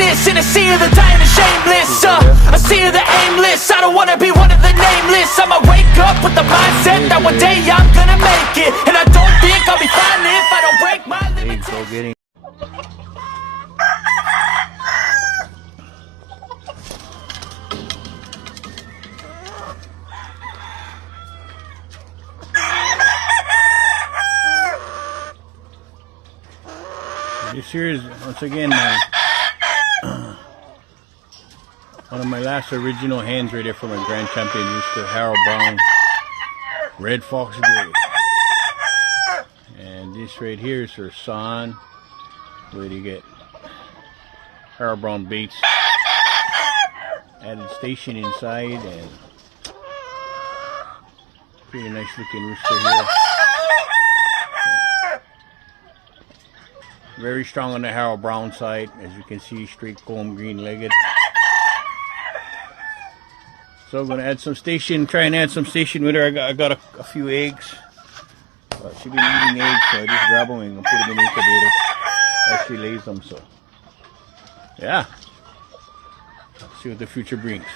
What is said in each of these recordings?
greatness in a sea of the dying and shameless. A sea of the aimless. I don't wanna be one of the nameless. I'ma wake up with the mindset that one day I'm gonna make it, and I don't think I'll be fine if I don't break my limits. This here is once again one of my last original hens right there from my grand champion, Mr. Harold Brown, Red Fox Gray. And this right here is her son, where you get Harold Brown baits, added station inside, and pretty nice looking rooster here. Very strong on the Harold Brown side, as you can see, straight comb, green legged. So I'm going to add some station, try and add some station with her. I got a few eggs. She's been eating eggs, so I just grab them and put them in the incubator as she lays them. So yeah, see what the future brings.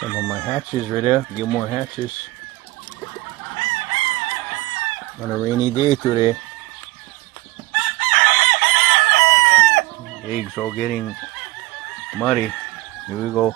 Some of my hatches right there. Get more hatches on a rainy day today. Eggs all getting muddy. Here we go.